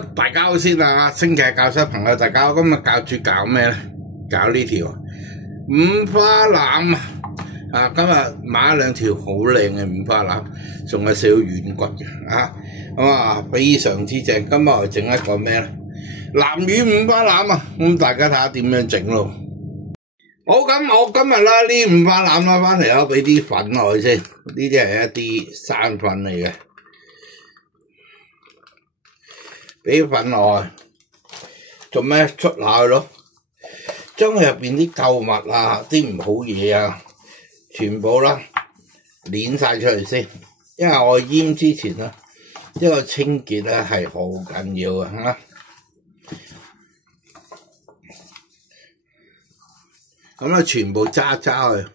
大家好先啊！星期日教室朋友，大家好，今日教主搞咩咧？搞呢條五花腩啊！今日買咗兩條好靚嘅五花腩，仲有少少軟骨嘅啊！咁啊，非常之正。今日我整一個咩咧？南乳五花腩啊！咁大家睇下點樣整咯。好，咁我今日啦呢五花腩啦翻嚟啦，俾啲粉落去先。呢啲係一啲生粉嚟嘅。俾粉落去，做咩捽下去咯？將佢入邊啲舊物啊、啲唔好嘢啊，全部啦捻晒出嚟先。因為我醃之前啦，一個清潔咧係好緊要嘅嚇。咁啊，全部揸去。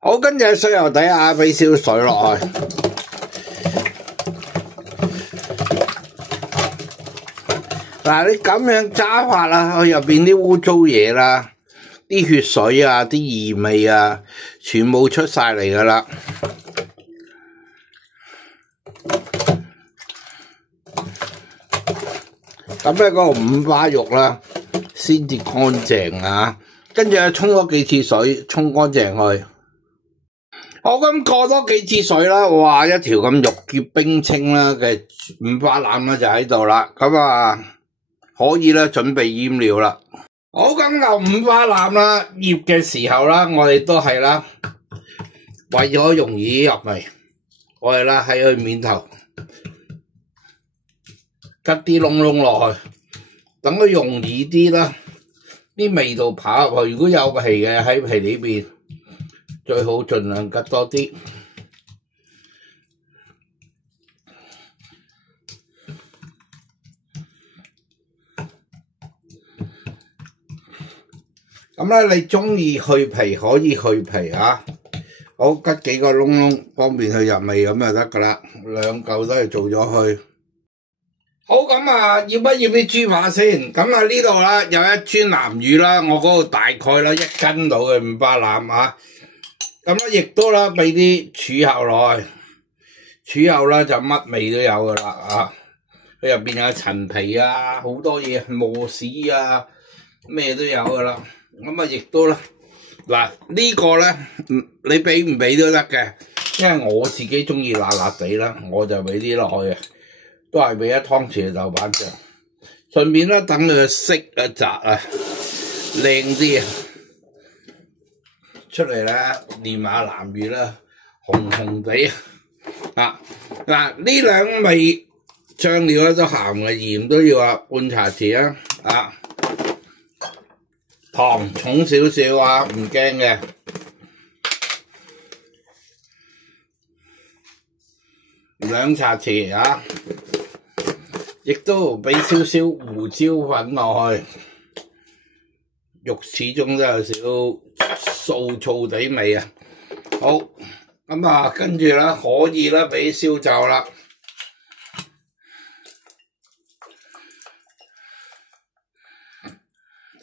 好，跟住喺水油底下俾少水落去。嗱，你咁樣揸法啦，佢入邊啲污糟嘢啦，啲血水啊、啲異味啊，全部出晒嚟噶啦。咁咧嗰個五花肉啦，先至乾淨啊。跟住沖多幾次水，沖乾淨佢。好，咁過多幾次水啦，哇！一條咁肉潔冰清啦嘅五花腩啦就喺度啦。咁啊〜可以啦，準備醃料啦。好，咁牛五花腩啦，醃嘅時候啦，我哋都係啦，為咗容易入味，我哋啦喺佢面頭吉啲窿窿落去，等佢容易啲啦，啲味道跑入去。如果有皮嘅喺皮裏邊，最好盡量吉多啲。咁咧，你中意去皮可以去皮啊！好，吉幾個窿窿，方便去入味咁就得噶啦。兩嚿都係做咗去。好，咁啊，醃一醃啲豬扒先。咁啊，呢度啦有一樽南乳啦，我嗰度大概啦1斤到嘅五花腩啊。咁咧，亦都啦俾啲柱侯落去，柱侯啦就乜味都有噶啦啊！佢入邊有陳皮啊，好多嘢，磨豉啊，咩都有噶啦。咁啊，亦都啦，嗱呢個咧，你俾唔俾都得嘅，因為我自己中意辣辣地啦，我就俾啲落去嘅，都係俾一湯匙嘅豆瓣醬，順便咧等佢嘅色啊澤啊靚啲啊，出嚟啦，連埋南乳啦，紅紅地啊，嗱呢兩味醬料咧都鹹嘅，鹽都要啊半茶匙啊。糖重少少啊，唔驚嘅。2茶匙啊，亦都俾少少胡椒粉落去，肉始終都有少素燥地味啊。好，咁啊，跟住啦，可以啦，俾燒酒啦。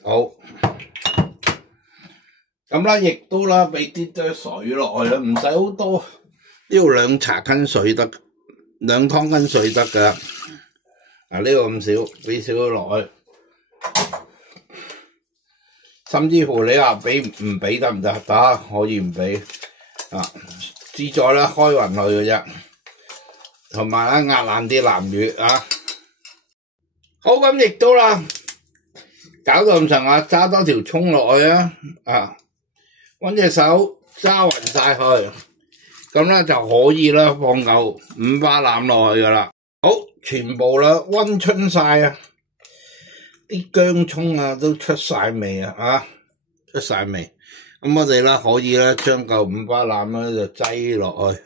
好。咁啦，亦都啦，俾啲水落去啦，唔使好多，呢度2茶羹水得，2湯羹水得噶。嗱呢個咁少，俾少咗落去，甚至乎你話俾唔俾得唔得？得，可以唔俾啊，志在啦，開勻佢嘅啫，同埋咧壓爛啲南乳啊。好，咁亦都啦，搞到咁上下，揸多條蔥落去啊！搵隻手揸勻晒佢，咁咧就可以啦，放嚿五花腩落去噶啦。好，全部啦溫春晒啊，啲薑蔥啊都出晒味啊，出晒味。咁我哋啦可以啦將嚿五花腩咧就擠落去，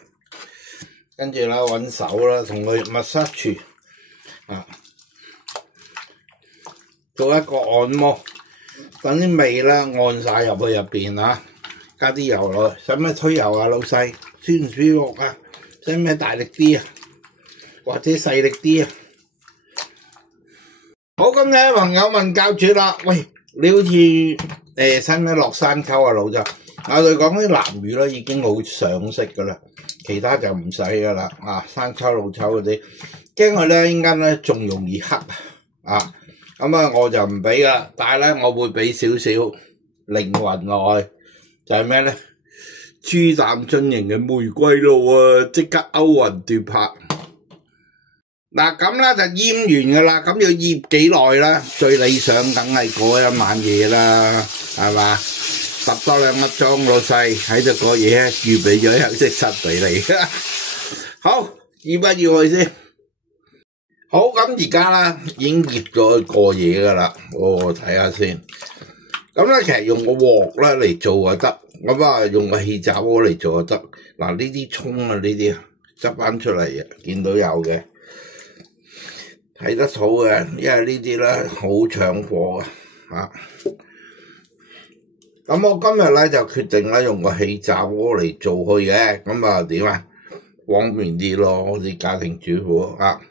跟住啦搵手啦同佢密塞住啊，做一個按摩，等啲味啦按晒入去入邊啊。加啲油落去，使咩推油啊，老細？舒唔舒服啊？使咩大力啲啊？或者細力啲啊？好，咁咧，朋友問教主啦，喂，你好似使唔使落山溝啊，老周？我哋講啲南乳啦，已經好上色噶啦，其他就唔使噶啦，啊，生抽老抽嗰啲，驚佢咧應間咧仲容易黑啊！咁啊我就唔俾噶，但係咧我會俾少少靈魂落去，就係咩咧？豬膽樽型嘅玫瑰露啊，即刻歐魂奪魄。嗱咁咧就醃完噶啦，咁要醃幾耐啦？最理想梗係過一晚夜啦，係嘛？揼多2粒鐘，老細喺度過夜，預備咗休息室俾你。好，醃一醃佢先。好，咁而家啦已經醃咗過夜噶啦，我睇下先。咁咧其實用個鑊咧嚟做就得，咁啊用個氣炸鍋嚟做就得。嗱呢啲葱啊呢啲執翻出嚟，見到有嘅。睇得到嘅，因為呢啲咧好搶貨啊！咁我今日咧就決定咧用個氣炸鍋嚟做佢嘅，咁啊點啊？方便啲咯，好似家庭主婦啊，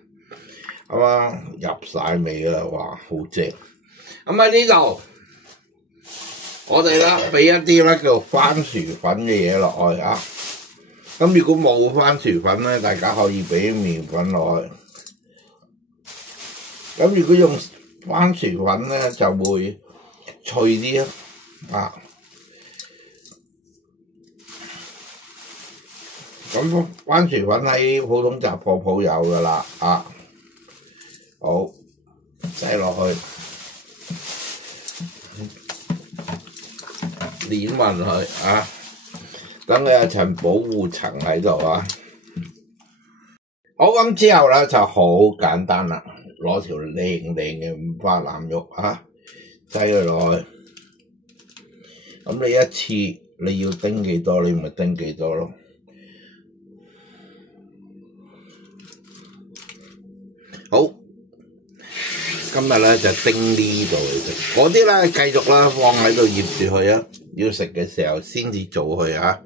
咁啊入晒味啦，哇，好正！咁喺呢度，我哋咧俾一啲咧叫番薯粉嘅嘢落去啊。咁如果冇番薯粉咧，大家可以俾麵粉落去。咁如果用番薯粉咧，就會脆啲啊！咁番薯粉喺普通雜貨鋪有噶啦啊！好，擠落去，碾勻佢啊！等佢有層保護層喺度啊！好，咁之後咧就好簡單啦。攞條靚嘅五花腩肉啊，擠佢落去。咁你一次你要叮幾多，你咪叮幾多咯。好，今日咧就叮呢度嚟食，嗰啲咧繼續啦，放喺度醃住佢啊。要食嘅時候先至做佢啊。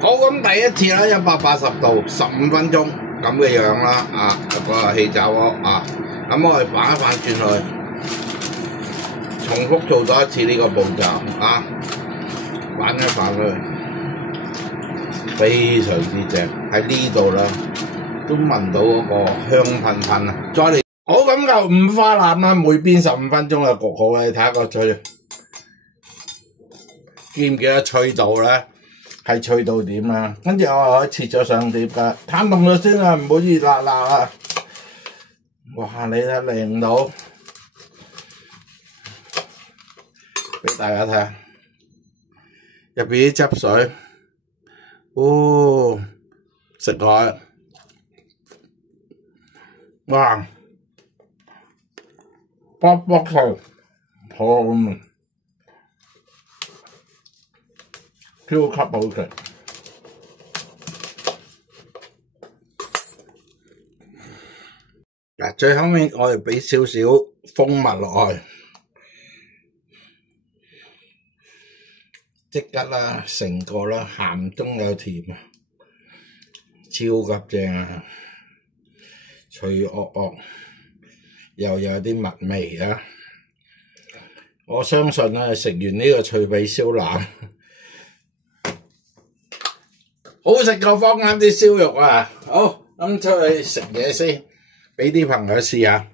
好，咁第一次咧180度15分鐘。咁嘅樣啦，啊，入個氣炸鍋啊，咁我哋反一反轉去，重複做多一次呢個步驟啊，反一反去，非常之正，喺呢度啦，都聞到嗰個香噴噴啊！再嚟，好，咁就五花腩啦，每邊15分鐘就焗好啦，你睇下個脆，見唔見得脆到咧？係脆到點啊？跟住我可以切咗上碟噶，攤凍咗先啊，唔好熱辣辣啊！哇，你睇靚到，俾大家睇下，入邊啲汁水，哦，食落，哇，卜卜脆，好咁。超級好食！嗱，最後尾我哋俾少少蜂蜜落去，即刻啦，成個啦，鹹中有甜啊，超級正啊，脆惡惡，又有啲蜜味啊！我相信咧，食完呢個脆皮燒腩。好食過坊間啲燒肉啊！好，咁出去食嘢先，俾啲朋友試下。